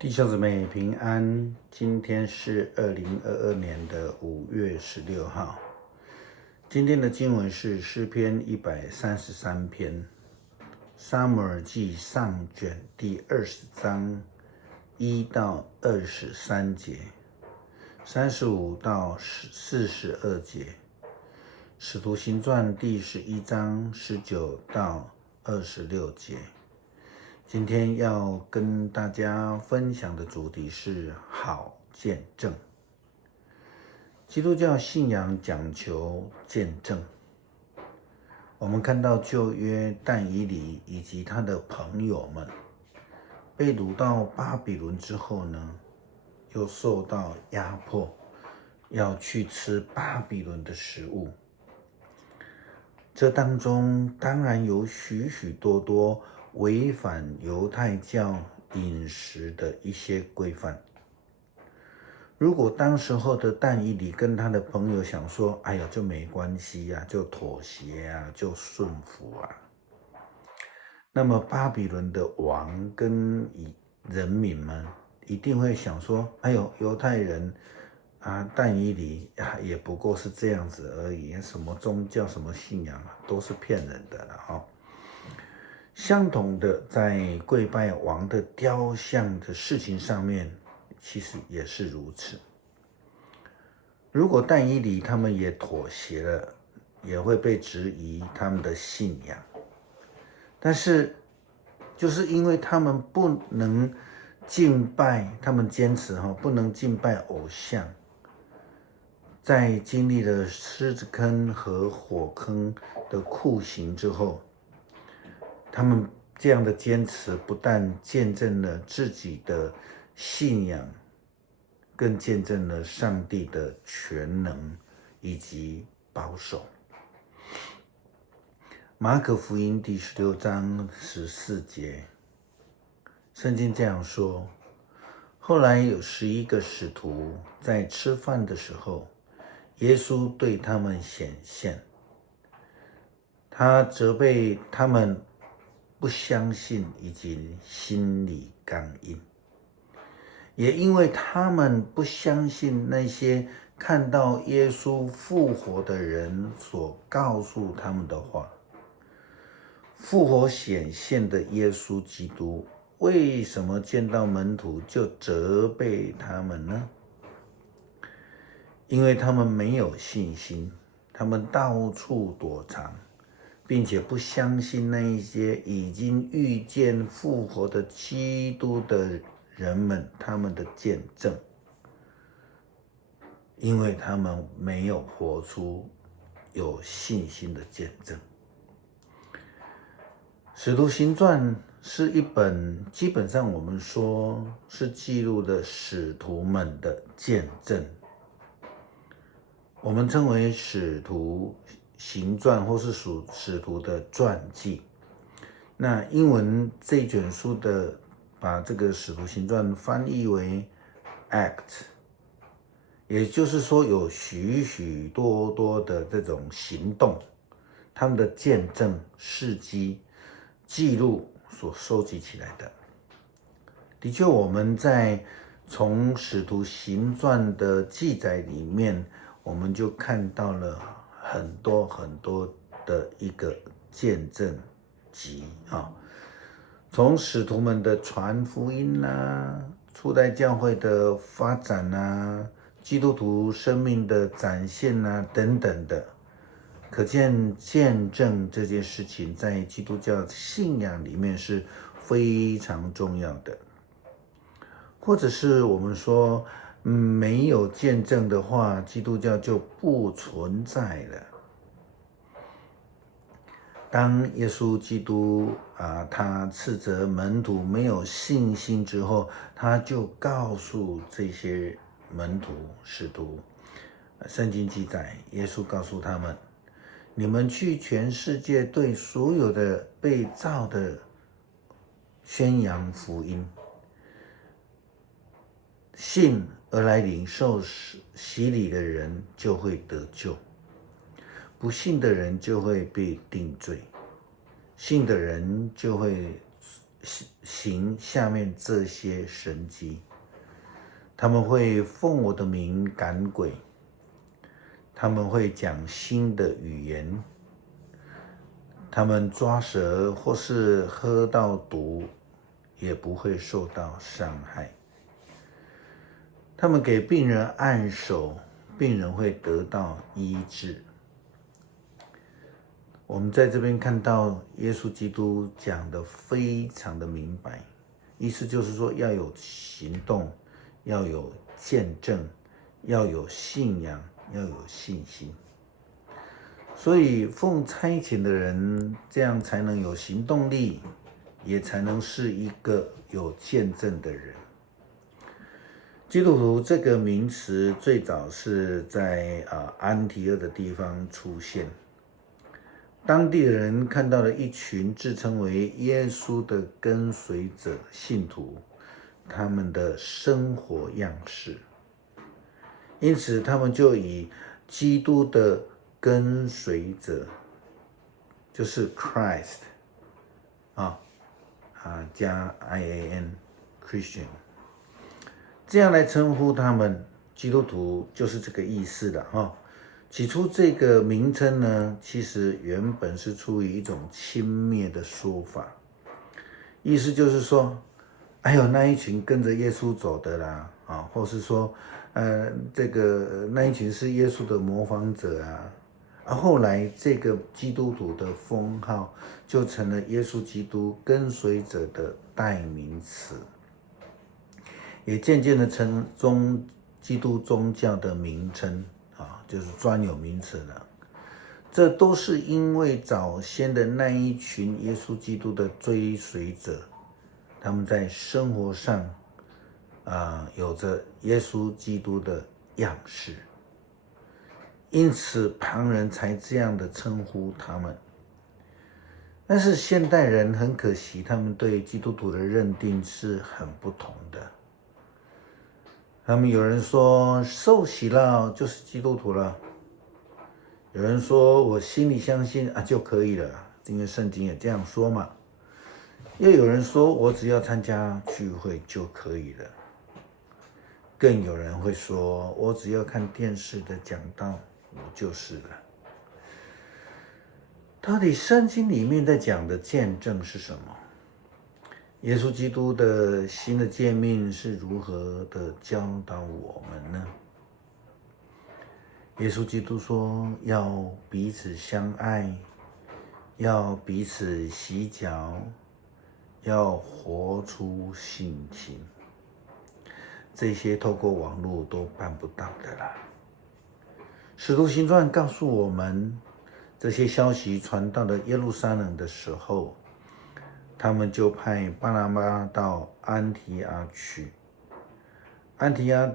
弟兄姊妹平安，今天是2022年的5月16号。今天的经文是诗篇133篇，撒母耳记上卷第20章1到23节，35到42节，使徒行传第11章19到26节。今天要跟大家分享的主题是好见证。基督教信仰讲求见证。我们看到旧约但以理以及他的朋友们被掳到巴比伦之后呢，又受到压迫，要去吃巴比伦的食物。这当中当然有许许多多违反犹太教饮食的一些规范。如果当时候的但以理跟他的朋友想说，哎呀，就没关系啊，就妥协啊，就顺服啊，那么巴比伦的王跟人民们一定会想说，哎呦，犹太人啊，但以理也不过是这样子而已，什么宗教、什么信仰都是骗人的了哈。相同的，在跪拜王的雕像的事情上面，其实也是如此。如果但以理他们也妥协了，也会被质疑他们的信仰。但是，就是因为他们不能敬拜，他们坚持不能敬拜偶像，在经历了狮子坑和火坑的酷刑之后，他们这样的坚持不但见证了自己的信仰，更见证了上帝的全能以及保守。马可福音第16章14节，圣经这样说：后来有11个使徒在吃饭的时候，耶稣对他们显现，他责备他们不相信以及心里刚硬，也因为他们不相信那些看到耶稣复活的人所告诉他们的话。复活显现的耶稣基督，为什么见到门徒就责备他们呢？因为他们没有信心，他们到处躲藏，并且不相信那一些已经遇见复活的基督的人们他们的见证，因为他们没有活出有信心的见证。使徒行传是一本基本上我们说是记录了使徒们的见证，我们称为使徒行传或是使徒的传记。那英文这一卷书的把这个使徒行传翻译为 Act， 也就是说有许许多多的这种行动，他们的见证事迹记录所收集起来的。的确，我们在从使徒行传的记载里面，我们就看到了很多很多的一个见证集啊，从使徒们的传福音啦，初代教会的发展啦，基督徒生命的展现啦，等等的。可见见证这件事情在基督教信仰里面是非常重要的。或者是我们说没有见证的话，基督教就不存在了。当耶稣基督他斥责门徒没有信心之后，他就告诉这些门徒使徒，圣经记载耶稣告诉他们，你们去全世界对所有的被造的宣扬福音，信而来领受洗礼的人就会得救，不信的人就会被定罪，信的人就会行下面这些神迹。他们会奉我的名赶鬼，他们会讲新的语言，他们抓蛇或是喝到毒，也不会受到伤害。他们给病人按手，病人会得到医治。我们在这边看到耶稣基督讲得非常的明白，意思就是说要有行动，要有见证，要有信仰，要有信心。所以奉差遣的人，这样才能有行动力，也才能是一个有见证的人。基督徒这个名词最早是在安提阿的地方出现。当地的人看到了一群自称为耶稣的跟随者信徒，他们的生活样式，因此他们就以基督的跟随者，就是 Christ 加 IAN Christian 这样来称呼他们。基督徒就是这个意思的起初这个名称呢，其实原本是出于一种轻蔑的说法，意思就是说，哎呦，那一群跟着耶稣走的啦，或是说，那一群是耶稣的模仿者后来这个基督徒的封号就成了耶稣基督跟随者的代名词，也渐渐的成基督宗教的名称。就是专有名词了。这都是因为早先的那一群耶稣基督的追随者，他们在生活上有着耶稣基督的样式，因此旁人才这样的称呼他们。但是现代人很可惜，他们对基督徒的认定是很不同的。他们有人说受洗了就是基督徒了，有人说我心里相信就可以了，因为圣经也这样说嘛。又有人说我只要参加聚会就可以了，更有人会说我只要看电视的讲道我就是了。到底圣经里面在讲的见证是什么？耶稣基督的新的诫命是如何的教导我们呢？耶稣基督说要彼此相爱，要彼此洗脚，要活出信心。这些透过网络都办不到的啦。使徒行传告诉我们，这些消息传到了耶路撒冷的时候，他们就派巴拿巴到安提阿去。巴拿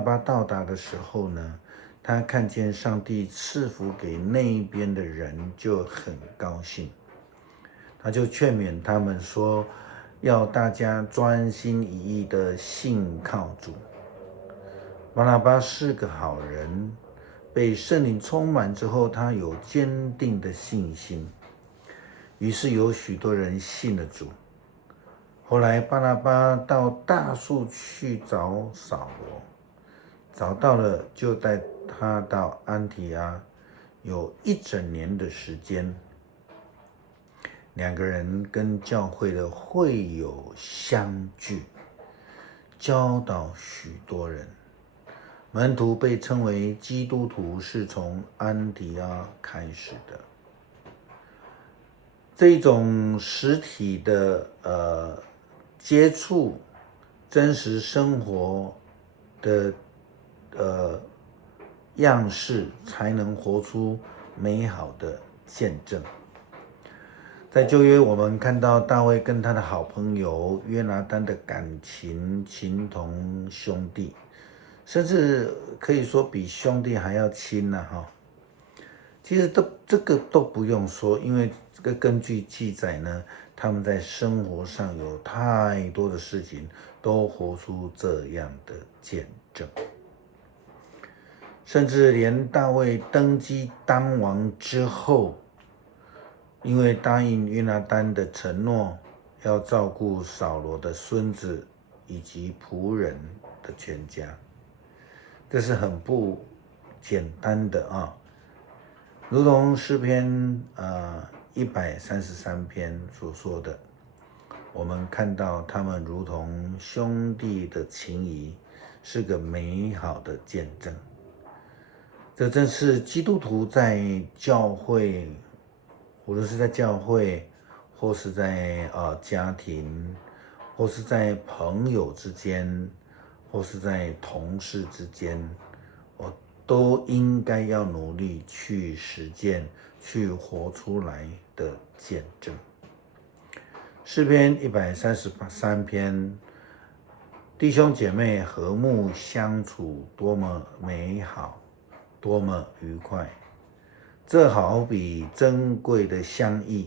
巴到达的时候呢，他看见上帝赐福给那一边的人，就很高兴。他就劝勉他们说，要大家专心一意的信靠主。巴拿巴是个好人，被圣灵充满之后，他有坚定的信心。于是有许多人信了主。后来巴拿巴到大树去找扫罗，找到了就带他到安提阿，有1整年的时间。2个人跟教会的会友相聚，教导许多人。门徒被称为基督徒，是从安提阿开始的。这种实体的接触真实生活的样式，才能活出美好的见证。在旧约，我们看到大卫跟他的好朋友约拿单的感情情同兄弟，甚至可以说比兄弟还要亲其实这个都不用说，因为这个根据记载呢，他们在生活上有太多的事情都活出这样的见证，甚至连大卫登基当王之后，因为答应约拿单的承诺，要照顾扫罗的孙子以及仆人的全家，这是很不简单的啊。如同诗篇133篇所说的，我们看到他们如同兄弟的情谊，是个美好的见证。这正是基督徒在教会，无论是在教会，或是在家庭，或是在朋友之间，或是在同事之间，都应该要努力去实践，去活出来的见证。诗篇133篇，弟兄姐妹和睦相处，多么美好，多么愉快！这好比珍贵的香液，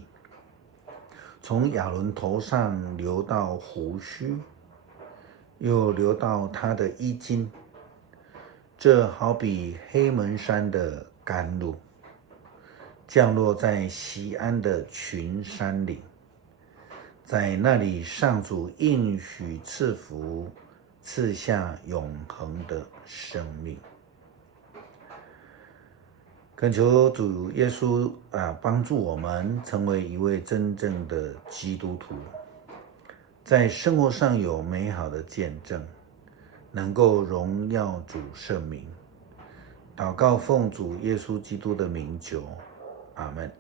从亚伦头上流到胡须，又流到他的衣襟。这好比黑门山的甘露，降落在锡安的群山岭。在那里，上主应许赐福，赐下永恒的生命。恳求主耶稣帮助我们成为一位真正的基督徒，在生活上有美好的见证，能够荣耀主圣名。祷告奉主耶稣基督的名求，阿们。